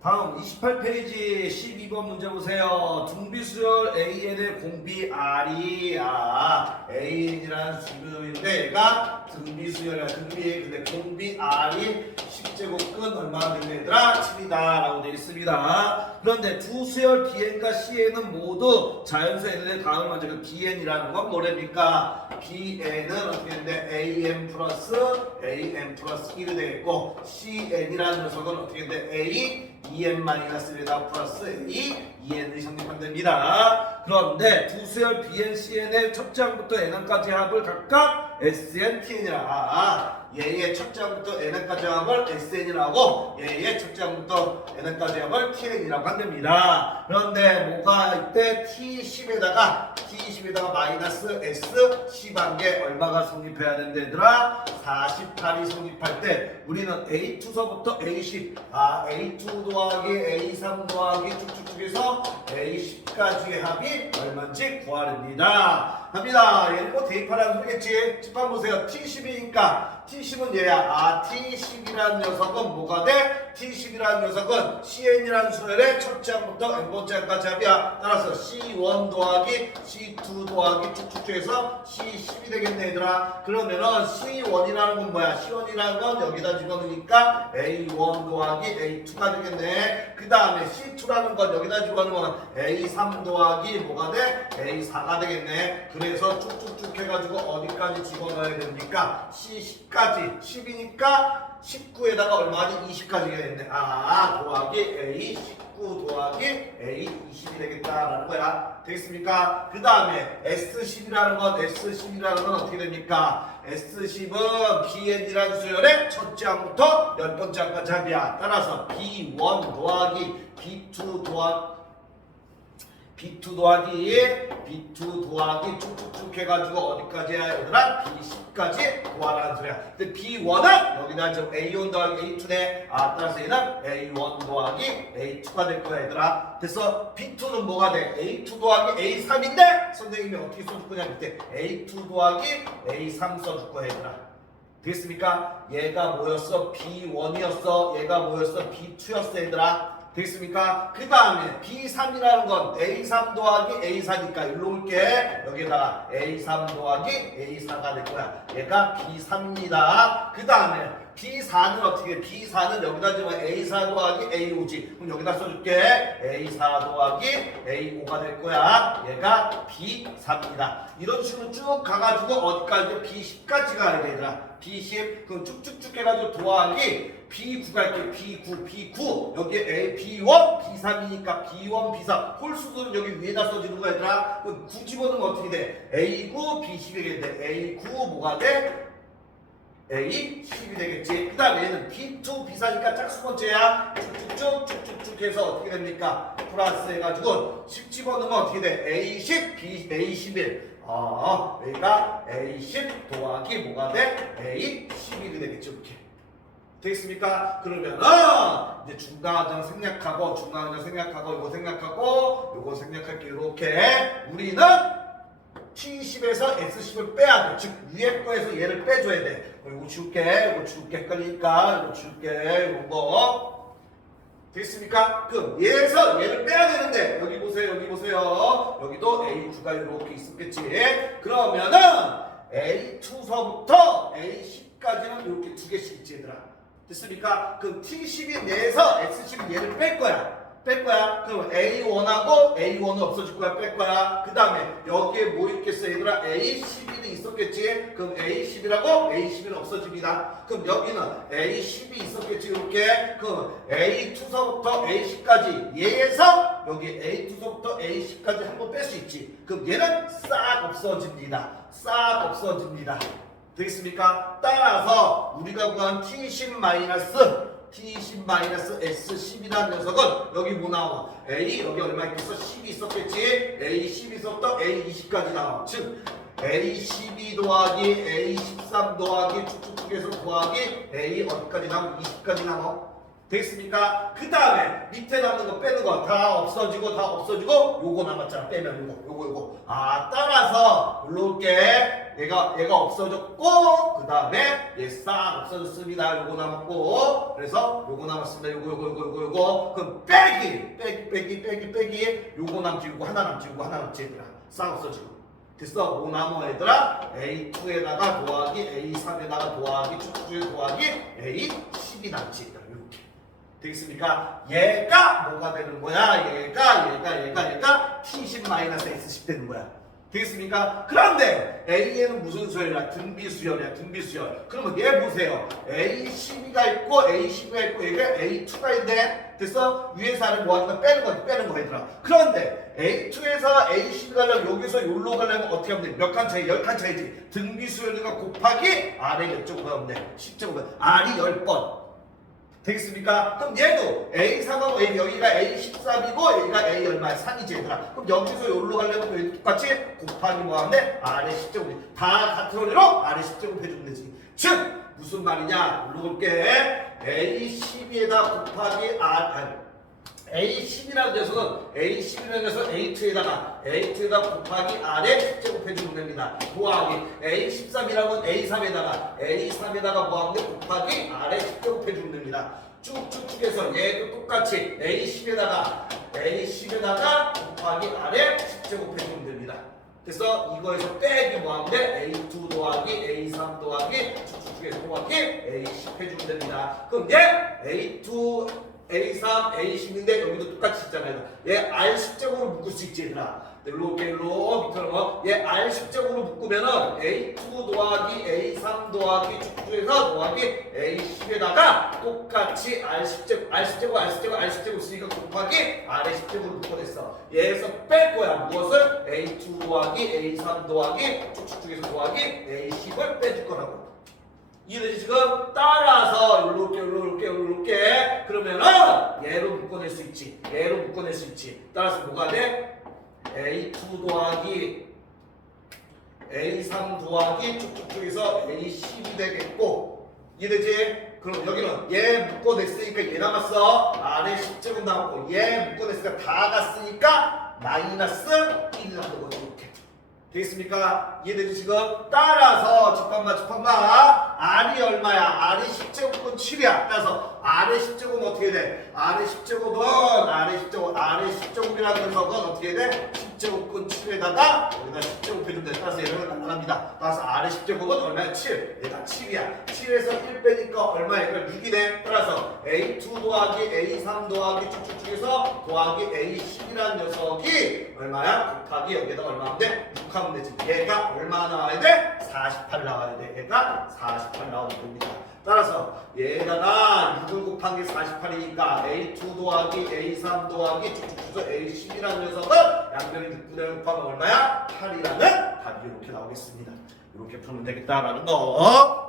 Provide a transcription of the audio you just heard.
다음 28페이지 12번 문제 보세요. 등비수열 AN의 공비 R이 AN이라는 수열인데 얘가 등비수열이야. 근데 공비 R이 10제곱근 얼마나 되는 얘들아? 7이다 라고 되어 있습니다. 그런데 두 수열 BN과 CN은 모두 자연수 N의 다음을 먼저 그 BN이라는 건 뭐랍니까? BN은 어떻게 되는데 AN 플러스 1이 되겠고 CN이라는 녀석은 어떻게 되는데 A 2n-1다 플러스 A 2n이 성립한답니다. 그런데 두 수열 BN, CN의 첫째 항부터 n항까지 합을 각각 SN, TN이라 얘의 첫째 항부터 n항까지 합을 SN이라고 얘의 첫째 항부터 n항까지 합을 TN이라고 한답니다. 그런데 뭐가 이때 T10에다가 마이너스 S 10한개 얼마가 성립해야 된다 얘들아? 48이 성립할 때 우리는 A2서부터 A10 A2 더하기 A3 더하기 쭉쭉쭉 해서 A10까지의 합이 얼마인지 구하랍니다. 갑니다. 얘는 뭐 대입하라는 소리겠지? 집한 보세요. T10이니까 T10은 얘야. T10이라는 녀석은 뭐가 돼? T10이라는 녀석은 CN이라는 수열의 첫째 항부터 n번째 항까지 합이야. 따라서 C1 더하기 C2 더하기 쭉쭉쭉 해서 C10이 되겠네 얘들아. 그러면은 C1이라는 건 뭐야? C1이라는 건 여기다 집어넣으니까 A1 더하기 A2가 되겠네. 그 다음에 C2라는 건 여기다 집어넣으면 A3 더하기 뭐가 돼? A4가 되겠네. 그래서 쭉쭉쭉 해가지고 어디까지 집어넣어야 됩니까? C10까지 10이니까 19에다가 얼마지? 20까지 해야 되겠네. 더하기 A 19 더하기 A 20이 되겠다라는 거야. 되겠습니까? 그 다음에 S10이라는 건 어떻게 됩니까? S10은 BN이라는 수열의 첫째 항부터 10번째 항까지 합이야. 따라서 B1 더하기 B2 더하기 쭉쭉쭉 해가지고 어디까지 해야 얘들아? B10까지 구하라는 소리야. 근데 B1은 여기다 지금 A1 더하기 A2네. 따라서 얘는 A1 더하기 A2가 될 거야 얘들아. 그래서 B2는 뭐가 돼? A2 더하기 A3인데 선생님이 어떻게 써줄 거냐 그때 A2 더하기 A3 써줄 거야 얘들아. 되겠습니까? 얘가 뭐였어? B1이었어. 얘가 뭐였어? B2였어 얘들아. 되겠습니까? 그 다음에 B3이라는 건 A3 더하기 A4니까 일로 올게. 여기다가 A3 더하기 A4가 될 거야. 얘가 B3입니다. 그 다음에 B4는 어떻게 해? B4는 여기다 지금 A4 더하기 A5지. 그럼 여기다 써줄게. A4 더하기 A5가 될 거야. 얘가 B3입니다. 이런 식으로 쭉 가가지고 어디까지? B10까지 가야 돼 얘들아. B10 그럼 쭉쭉쭉 해가지고 더하기 B9 갈게. B9 여기에 B1 B3이니까 B1 B3 홀수들은 여기 위에다 써주는 거야 얘들아. 그럼 9 집어넣으면 어떻게 돼? A9 B10이겠네. A9 뭐가 돼? A10이 되겠지. 그 다음에 얘는 B2 B4니까 짝수번째야. 쭉쭉쭉 해서 어떻게 됩니까? 플러스 해가지고 10 집어넣으면 어떻게 돼? A10 A11 여기가 A10 더하기 뭐가 돼? A11이 되겠죠. 이렇게 되겠습니까? 그러면은 이제 중간항 생략하고 요거 생략할게. 이렇게 우리는 T10에서 S10을 빼야 돼. 즉 위에 거에서 얘를 빼줘야 돼. 이거 지울게. 헷갈리니까 이거 지울게. 이거 됐습니까? 그럼 얘에서 얘를 빼야 되는데 여기 보세요. 여기도 A9가 이렇게 있었겠지. 그러면은 A2서부터 A10까지는 이렇게 두 개씩 있지 얘들아. 됐습니까? 그럼 T10이 내에서 S10이 얘를 뺄 거야. 그럼 A1은 없어질 거야. 뺄 거야. 그 다음에 여기에 뭐 있겠어 얘들아? A11이 있었겠지. 그럼 A10이라고? A11은 없어집니다. 그럼 여기는 A10이 있었겠지. 이렇게. 그럼 A2서부터 A10까지 얘에서 여기 A2서부터 A10까지 한번 뺄 수 있지. 그럼 얘는 싹 없어집니다. 되겠습니까? 따라서 우리가 구한 T10-S10이라는 녀석은 여기 뭐 나와? A 여기 얼마 있겠어? 10이 있었겠지? A12서부터 A20까지 나와. 즉 A12 더하기 A13 더하기 쭉쭉쭉 해서 더하기 A 어디까지 나와? 20까지 나와. 됐습니까? 그 다음에 밑에 남는 거 빼는 거 다 없어지고 요거 남았잖아. 빼면 요거. 따라서 올라올게. 얘가 없어졌고 그 다음에 얘 싹 없어졌습니다. 요거 남았고 그래서 요거 남았습니다. 요거 그럼 빼기 요거 남지 요거 하나 남지 요거 하나 남지 얘들아 싹 없어지고 됐어. 뭐 남아 얘들아? A2에다가 더하기 A3에다가 더하기 쭉쭉쭉 더하기 A10이 남지 얘들아 이렇게 되겠습니까? 얘가 뭐가 되는 거야? 얘가 T10-X10 되는 거야. 되겠습니까? 그런데 A에는 무슨 수열이야? 등비수열이야. 등비수열. 그러면 얘 보세요. A12가 있고 A12가 있고 얘가 A2가 있네. 됐어? 위에서 아래 뭐 하는 거야? 빼는 거 얘들아. 그런데 A2에서 A12 가려면 여기서 여기로 가려면 어떻게 하면 돼? 몇 칸 차이? 10칸 차이지. 등비수열이가 곱하기 아래 몇 제곱 하면 돼? 10제곱. R이 10번. 되겠습니까? 그럼 얘도 A3하고 여기가 A13이고 여기가 A 얼마야? 3이지 얘들아. 그럼 여기서 여기로 가려면 여기 똑같이 곱하기 뭐 하는데 아래 10제곱 다 같은 원리로 아래 10제곱 해주면 되지. 즉 무슨 말이냐? 물어볼게. A12에다 곱하기 A10이라는 녀석은 A10이라는 녀석은 A2에다가 곱하기 R에 10제곱 해주면 됩니다. 더하기 A13이라면 A3에다가 뭐 하면 돼? 곱하기 R에 10제곱 해주면 됩니다. 쭉쭉쭉 해서 얘도 똑같이 A10에다가 곱하기 R에 10제곱 해주면 됩니다. 그래서 이거에서 빼기 뭐 하면 돼? A2 더하기 A3 더하기 쭉쭉쭉 해서 더하기 A10 해주면 됩니다. 그럼 얘 A2 A3, A10인데 여기도 똑같이 있잖아요. 얘 R10제곱으로 묶을 수 있지 얘들아. 일로 밑으로 얘 R10제곱으로 묶으면은 A2 더하기 A3 더하기 쭉쭉해서 더하기 A10에다가 똑같이 R10제곱 쓰니까 곱하기 R의10제곱으로 묶어냈어. 얘에서 뺄 거야. 무엇을? A2 더하기 A3 더하기 쭉쭉해서 더하기 A10을 빼줄 거라고. 이해되지 지금? 따라서 요렇게 그러면은 얘로 묶어낼 수 있지. 따라서 뭐가 돼? A2 더하기 A3 더하기 쭉쭉쭉해서 A10이 되겠고 이해되지? 그럼 여기는 얘 묶어냈으니까 얘 남았어. 아래 10제곱 남았고 얘 묶어냈으니까 다 갔으니까 마이너스 1이 남는 거지. 이렇게 되겠습니까? 이해되지 지금? 따라서 집합마 R이 얼마야? R이 10제곱은 7이야. 따라서 R의 10제곱은 어떻게 돼? R의 10제곱이라는 녀석은 어떻게 돼? 10제곱은 7에다가 여기다 10제곱 해주면 돼. 따라서 얘는 간단합니다. 따라서 R의 10제곱은 얼마야? 7. 얘가 7이야. 7에서 1 빼니까 얼마야? 이거 6이네. 따라서 A2 더하기 A3 더하기 쭉쭉쭉해서 더하기 A10이라는 녀석이 얼마야? 곱하기 여기에다 얼마 하면 돼? 6 하면 되지. 얘가 얼마 나와야 돼? 48 나와야 돼. 얘가 48 나오면 됩니다. 따라서 얘에다가 6을 곱한 게 48이니까 A2 더하기 A3 더하기 쭉쭉쭉해서 A10이라는 녀석은 양변이 6분의 곱하면 얼마야? 8이라는 답이 이렇게 나오겠습니다. 이렇게 풀면 되겠다라는 거.